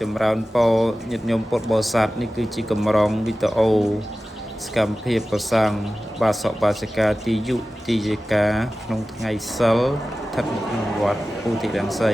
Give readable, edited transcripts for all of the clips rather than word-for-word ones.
ចម្រើនពរញាតិញោមពុទ្ធបរិស័ទនេះគឺជាកម្រងវីដេអូសកម្មភាពប្រសង់បាសកបាសិកាទីយុទីយេកាក្នុងថ្ងៃសិលស្ថិតនៅក្នុងវត្តពុទ្ធិរាំងសី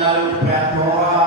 នៅព្រះធម៌